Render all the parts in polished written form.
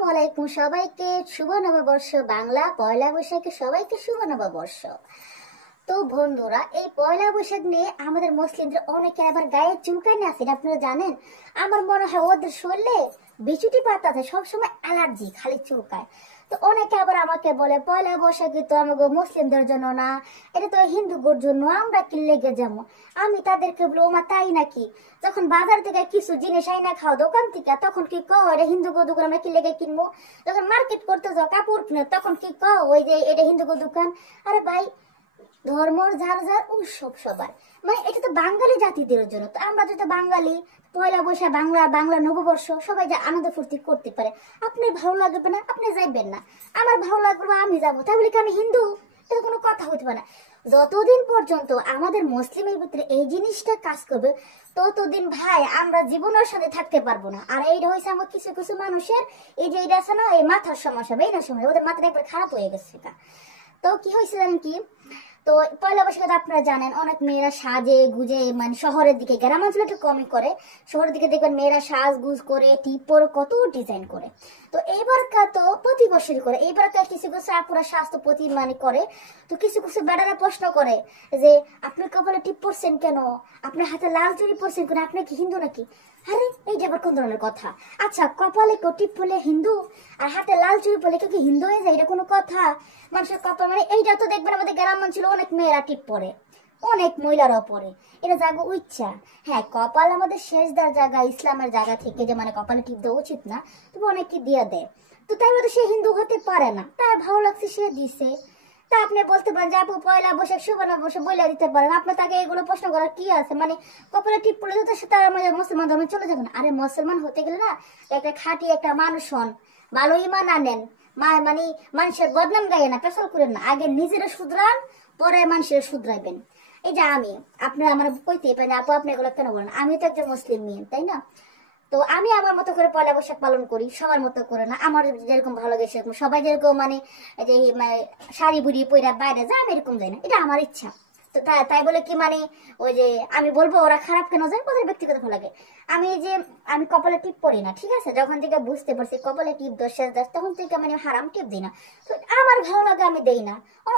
আসসালামু আলাইকুম সবাইকে শুভ নববর্ষ বাংলা পয়লা বৈশাখে সবাইকে শুভ নববর্ষ। তো বন্ধুরা, এই পয়লা বৈশাখ নিয়ে আমাদের মুসলিমদের অনেকে আবার গায়ে চুলকানি আছে, আপনারা জানেন? আমার মনে হয় ওদের শরীরে বিচুটি পাতাতে সবসময় অ্যালার্জি, খালি চুলকায়। তো অনেকে আবার আমাকে বলে পয়লা বৈশাখী তো আমাকে মুসলিমদের জন্য না, এটা তো হিন্দুদের জন্য, আমরা কি লেগে যাবো। আমি তাদেরকে বলবো মা তাই নাকি? যখন বাজার থেকে কিছু জিনিস আইনা খাও দোকান থেকে, তখন কি কও এটা হিন্দুদের দোকান, আমরা কি লেগে কিনবো? যখন মার্কেট করতে যাও কাপড় কিনে, তখন কি কও ওই যে এটা হিন্দুদের দোকান? আরে ভাই, ধর্ম যার যার উৎসব সবার, মানে এটা তো বাঙালি জাতিদের জন্য। তো আমরা যদি বাঙালি, পয়লা বৈশাখ বাংলা নববর্ষ সবাই যা আনন্দ ফুর্তি করতে পারে, আপনার ভালো লাগবে না? আপনি যাইবেন না, আমার ভালো লাগবে আমি যাবো, তাই বলে কি আমি হিন্দু? এটা কোনো কথা হতে পারে না। যতদিন পর্যন্ত আমাদের মুসলিমের ভিতরে এই জিনিসটা কাজ করবে, ততদিন ভাই আমরা জীবনের সাথে থাকতে পারবো না। আর এইটা হয়েছে আমার কিছু কিছু মানুষের, এই যে এটা আছে না, এই মাথার সমস্যা, বেইনার সমস্যা, ওদের মাথাটা একবার খারাপ হয়ে গেছে। তো কি হয়েছে জানেন কি? তো পয়লা বৈশাখে আপনারা জানেন অনেক মেয়েরা সাজে গুজে, মানে শহরের দিকে, গ্রাম অঞ্চলে একটু কমই করে, শহরের দিকে দেখবেন মেয়েরা সাজ গুজ করে টিপ পরে কত ডিজাইন করে। তো এইবারকার তো প্রতি বছরই করে, এইবারকার কিছু কিছু আপুরা স্বাস্থ্য প্রতি মানে করে। তো কিছু কিছু বেড়ারা প্রশ্ন করে যে আপনি কপালে টিপ পরছেন কেন, আপনার হাতে লাল চুড়ি পরছেন কেন, আপনি কি হিন্দু নাকি? আরে এই যে আবার কোন ধরনের কথা? আচ্ছা, কপালে টিপ পরলে হিন্দু আর হাতে লাল চুড়ি পরলে কেউ কি হিন্দু হয়ে যায়? এটা কোনো কথা? মানুষের কপাল, মানে এইটা তো দেখবেন আমাদের গ্রাম অঞ্চলে অনেক মেয়েরা টিপ পরে, অনেক মহিলারাও পরে, এটা জাগো ইচ্ছা। হ্যাঁ, কপাল আমাদের শেষদার জায়গা, ইসলামের জায়গা থেকে যে মানে কপালে টিপ দেওয়া উচিত না, তবে অনেকে দিয়ে দেয়। তো তাই বলে সে হিন্দু হতে পারে না, তার ভালো লাগছে সে দিছে। তা আপনি বলতে পারেন যে আপু পয়লা বৈশাখ শুভ নববর্ষ বলে দিতে পারেন, আপনি তাকে এগুলো প্রশ্ন করার কি আছে? মানে কপালে টিপ পড়লে তো সে তার আমাদের মুসলমান ধর্মে চলে যাবেন। আরে মুসলমান হতে গেলে না একটা খাঁটি একটা মানুষ হন, ভালো ইমান আনেন, মানে মানুষের বদনাম গায়ে না, পেছল করেন না, আগে নিজেরা শুধরান, পরে মানুষের শুধরাইবেন। এই যে আমি, আপনারা আমার কইতেই পারেন আপু আপনি এগুলো কেন বলেন, আমি তো একটা মুসলিম মেয়ে, তাই না? তো আমি আমার মতো করে পয়লা বৈশাখ পালন করি, সবার মতো করে না, আমার যেরকম ভালো লাগে সেরকম। সবাই যেরকম মানে যে শাড়ি বুড়ি পইরা বাইরে যায়, আমি এরকম যাই না, এটা আমার ইচ্ছা। তো তাই বলে কি মানে ওই যে আমি বলবো ওরা খারাপ কেন যায়? ওদের ব্যক্তিগত ভালো লাগে। আমি কপালে টিপ পরি না, ঠিক আছে? যখন থেকে বুঝতে পারছি কপালে টিপ দশ শেষ দশ, তখন থেকে মানে হারাম টিপ দিই না। তো আমার ভালো লাগে আমি দেই না,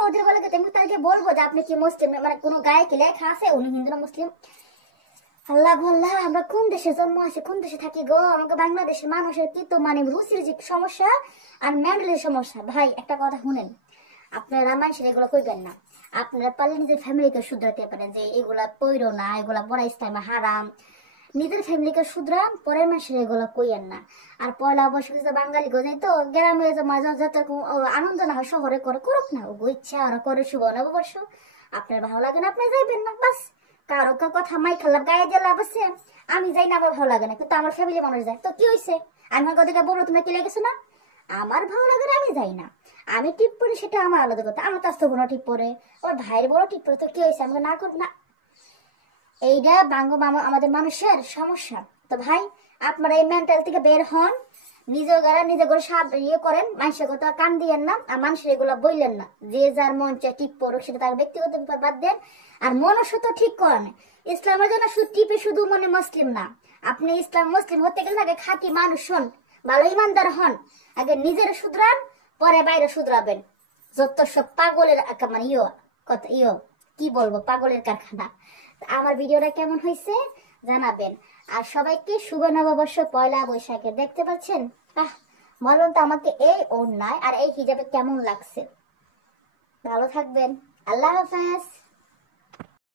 ওদের ভালো লাগে। আমি তাদেরকে বলবো যে আপনি কি মুসলিম, মানে কোনো গায়ে কি লেখা আছে উনি হিন্দু না মুসলিম? আল্লাহ আল্লাহ, আমরা কোন দেশে জন্ম আছে, কোন দেশে থাকি গো? আমাকে বাংলাদেশের মানুষের কি তো মানে রুচির যে সমস্যা আর মেন্টালের সমস্যা। ভাই একটা কথা শুনেন, আপনারা মানুষের এগুলো কইবেন না। আপনারা পারলে নিজের ফ্যামিলিকে শুধরাতে পারেন যে এগুলা কইরো না, এগুলা পড়া ইসলামে হারাম। নিজের ফ্যামিলিকে শুধরান, পরের মানুষের এগুলো কইয়েন না। আর পয়লা বৈশাখ যে বাঙালি গোজাই তো গ্রামে যে মাঝে যাতে আনন্দ না হয়, শহরে করে করুক না, ও ইচ্ছা ওরা করে শুভ নববর্ষ। আপনার ভালো লাগে না আপনি যাইবেন না, বাস। কারো কথা মাই খাল্লাম গায়ে দিয়ে লাভ আছে? আমি যাই না, আমার ভালো লাগে না, কিন্তু আমার ফ্যামিলি মানুষ যায়, তো কি হয়েছে? আমি আমার কথাটা বলবো, তোমরা কি লেগেছো না? আমার ভালো লাগে না, আমি যাই না। আমি টিপ পরে সেটা আমার আলাদা কথা, আমার তো বোনও টিপ পরে, ওর ভাইয়ের বড় টিপ পরে, তো কি হয়েছে? আমাকে না করব না? এইটা আমাদের মানুষের সমস্যা। তো ভাই, আপনারা এই মেন্টাল থেকে বের হন, নিজে করে সব ইয়ে করেন, মানুষের কথা কান দিয়েন না, আর মানুষের এগুলো বললেন না। যে যার মন চায় টিপ পড়ুক, সেটা তার ব্যক্তিগত ব্যাপার, বাদ দেন। আর মনুষ্য তো ঠিক করেন, ইসলামের জন্য টিপে শুধু মনে মুসলিম না। আপনি ইসলাম মুসলিম হতে গেলে আগে খাঁটি মানুষ হন, ভালো ইমানদার হন, আগে নিজের শুধরান, পরে বাইরে শুধরাবেন। যত সব পাগলের মানে কথা কি বলবো, পাগলের কারখানা। আমার ভিডিওটা কেমন হয়েছে জানাবেন। আর সবাইকে শুভ নববর্ষ পয়লা বৈশাখে। দেখতে পাচ্ছেন, বলুন তো আমাকে এই ওড়নায় আর এই হিজাবে কেমন লাগছে? ভালো থাকবেন, আল্লাহ হাফেজ।